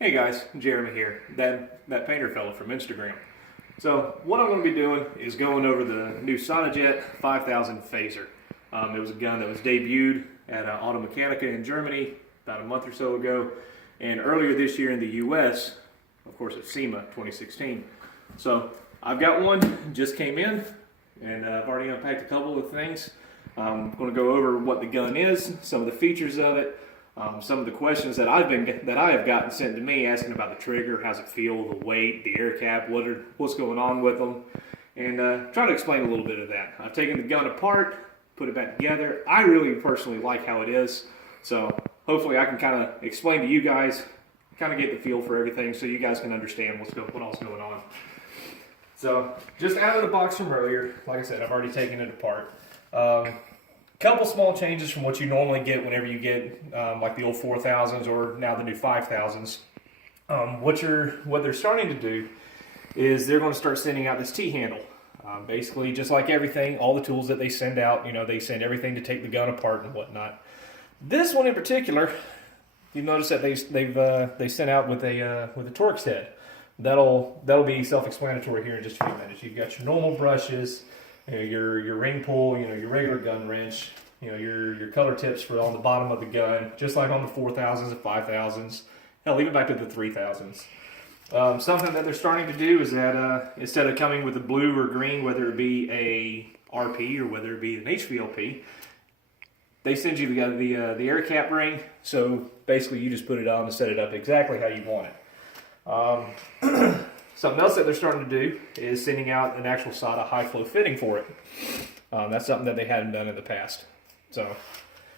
Hey guys, Jeremy here, that painter fellow from Instagram. So what I'm going to be doing is going over the new SATAjet 5000 PHASER. It was a gun that was debuted at Automechanica in Germany about a month or so ago, and earlier this year in the US, of course at SEMA 2016. So I've got one, just came in, and I've already unpacked a couple of things. I'm going to go over what the gun is, some of the features of it, some of the questions that I have gotten sent to me asking about the trigger, how's it feel, the weight, the air cap, what's going on with them, and try to explain a little bit of that. I've taken the gun apart, put it back together. I really personally like how it is, so hopefully I can kind of explain to you guys, kind of get the feel for everything, so you guys can understand what all's going on. So just out of the box from earlier, like I said, I've already taken it apart. Couple small changes from what you normally get whenever you get like the old 4000s or now the new 5000s. What they're starting to do is they're going to start sending out this T-handle. Basically, just like everything, all the tools that they send out, they send everything to take the gun apart and whatnot. This one in particular, you notice that they sent out with a Torx head. That'll be self-explanatory here in just a few minutes. You've got your normal brushes. Your ring pull, your regular gun wrench, your color tips for on the bottom of the gun, just like on the 4000s and 5000s, hell, even back to the 3000s. Something that they're starting to do is that instead of coming with a blue or green, whether it be a RP or whether it be an HVLP, they send you the air cap ring. So basically, you just put it on and set it up exactly how you want it. Something else that they're starting to do is sending out an actual Sata high flow fitting for it. That's something that they hadn't done in the past. So,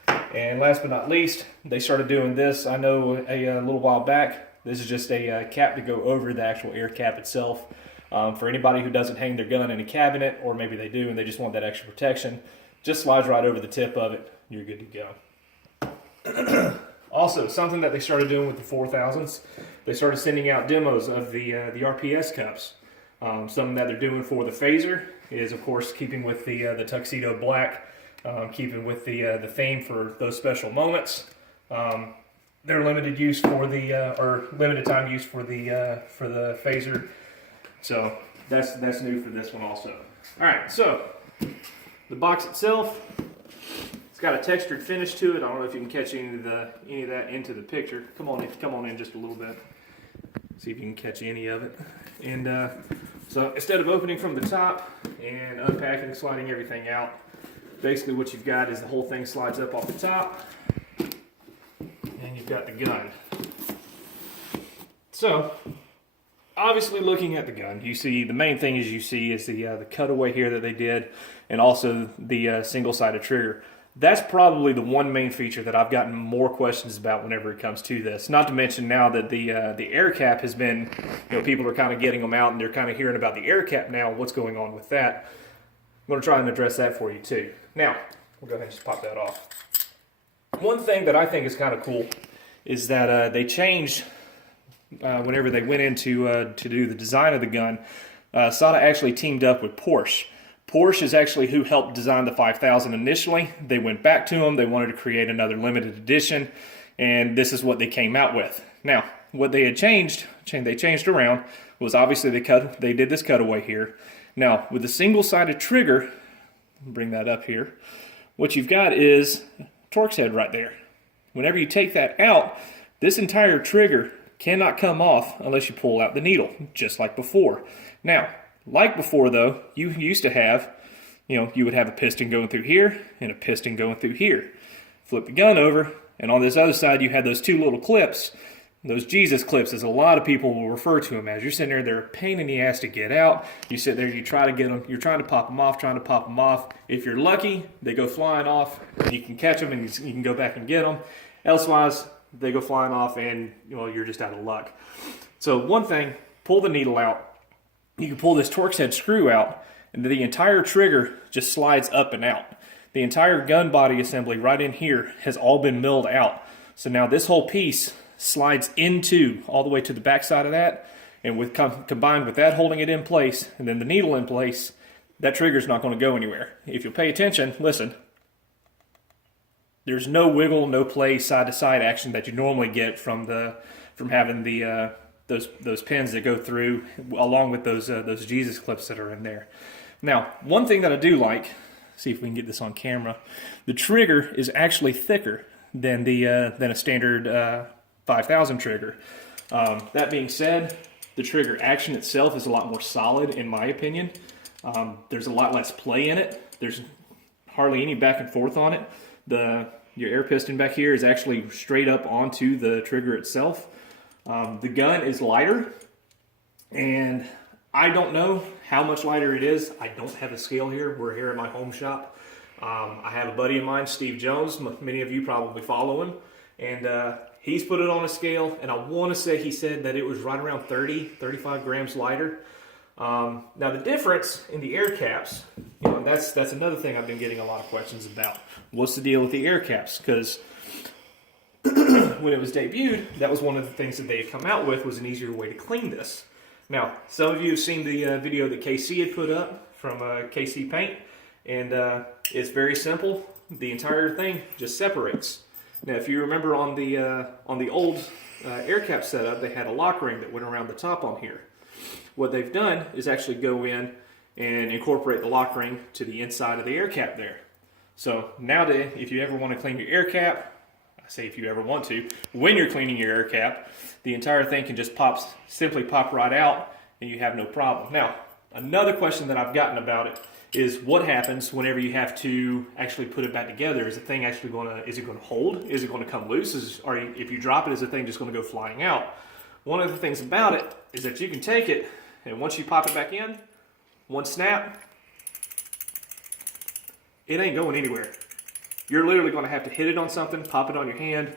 and last but not least, they started doing this. I know a little while back. This is just a cap to go over the actual air cap itself. For anybody who doesn't hang their gun in a cabinet, or maybe they do and they just want that extra protection, just slides right over the tip of it. You're good to go. Also, something that they started doing with the 4000s, they started sending out demos of the RPS cups. Something that they're doing for the PHASER is, of course, keeping with the tuxedo black, keeping with the theme for those special moments. They're limited use for or limited time use for the PHASER. So that's new for this one also. All right, so the box itself. It's got a textured finish to it. I don't know if you can catch any of that into the picture. Come on in just a little bit. See if you can catch any of it. And so instead of opening from the top and unpacking, sliding everything out, basically what you've got is the whole thing slides up off the top, and you've got the gun. So obviously, looking at the gun, you see the main thing is the cutaway here that they did, and also the single-sided trigger. That's probably the one main feature that I've gotten more questions about whenever it comes to this. Not to mention now that the air cap has been, people are kind of getting them out and they're kind of hearing about the air cap now. What's going on with that? I'm going to try and address that for you too. Now, we'll go ahead and just pop that off. One thing that I think is kind of cool is that they changed whenever they went in to do the design of the gun. Sata actually teamed up with Porsche. Porsche is actually who helped design the 5000 initially. They went back to them. They wanted to create another limited edition, and this is what they came out with. Now, what they had changed around was obviously they did this cutaway here. Now, with the single-sided trigger, bring that up here, what you've got is Torx head right there. Whenever you take that out, this entire trigger cannot come off unless you pull out the needle, just like before. Now, like before though, you used to have, you would have a piston going through here and a piston going through here. Flip the gun over, and on this other side you had those two little clips, those Jesus clips, as a lot of people will refer to them as. You're sitting there, they're a pain in the ass to get out. You sit there, you try to get them, you're trying to pop them off. If you're lucky, they go flying off, you can catch them and you can go back and get them. Elsewise, they go flying off and you're just out of luck. So one thing, pull the needle out. You can pull this Torx head screw out, and the entire trigger just slides up and out. The entire gun body assembly right in here has all been milled out. So now this whole piece slides into all the way to the back side of that, and combined with that holding it in place, and then the needle in place, that trigger's not going to go anywhere. If you'll pay attention, listen. There's no wiggle, no play, side-to-side action that you normally get from the from having the those pins that go through, along with those Jesus clips that are in there. Now, one thing that I do like, see if we can get this on camera, the trigger is actually thicker than a standard 5000 trigger. That being said, the trigger action itself is a lot more solid, in my opinion. There's a lot less play in it. There's hardly any back and forth on it. Your air piston back here is actually straight up onto the trigger itself. The gun is lighter, and I don't know how much lighter it is. I don't have a scale here. We're here at my home shop. I have a buddy of mine, Steve Jones. Many of you probably follow him, and he's put it on a scale, and I want to say he said that it was right around 35 grams lighter. Now the difference in the air caps, that's another thing I've been getting a lot of questions about. What's the deal with the air caps? Because when it was debuted, that was one of the things that they had come out with, was an easier way to clean this. Now, some of you have seen the video that KC had put up from KC Paint, and it's very simple. The entire thing just separates. Now, if you remember on the old air cap setup, they had a lock ring that went around the top on here. What they've done is actually go in and incorporate the lock ring to the inside of the air cap there. So now, if you ever want to clean your air cap, I say if you ever want to, when you're cleaning your air cap, the entire thing can just simply pop right out, and you have no problem. Now, another question that I've gotten about it is what happens whenever you have to actually put it back together. Is the thing actually is it going to hold? Is it going to come loose? If you drop it, is the thing just going to go flying out? One of the things about it is that you can take it, and once you pop it back in, one snap, it ain't going anywhere. You're literally going to have to hit it on something, pop it on your hand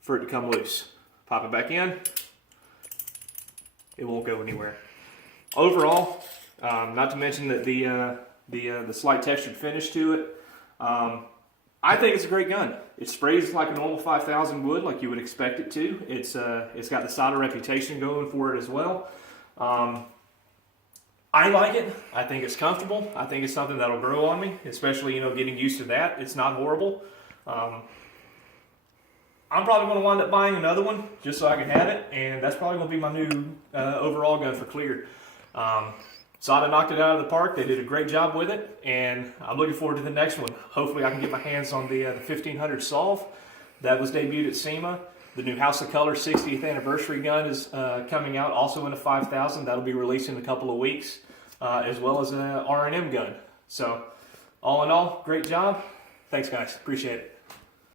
for it to come loose. Pop it back in, it won't go anywhere. Overall, not to mention that the slight textured finish to it, I think it's a great gun. It sprays like a normal 5000 would, like you would expect it to. It's got the Sata reputation going for it as well. I like it. I think it's comfortable. I think it's something that'll grow on me, especially getting used to that. It's not horrible. I'm probably going to wind up buying another one just so I can have it, and that's probably going to be my new overall gun for clear. Sata knocked it out of the park. They did a great job with it, and I'm looking forward to the next one. Hopefully I can get my hands on the 1500 Solve. That was debuted at SEMA. The new House of Color 60th anniversary gun is coming out, also in a 5000. That'll be released in a couple of weeks, as well as an R&M gun. So all in all, great job. Thanks guys, appreciate it.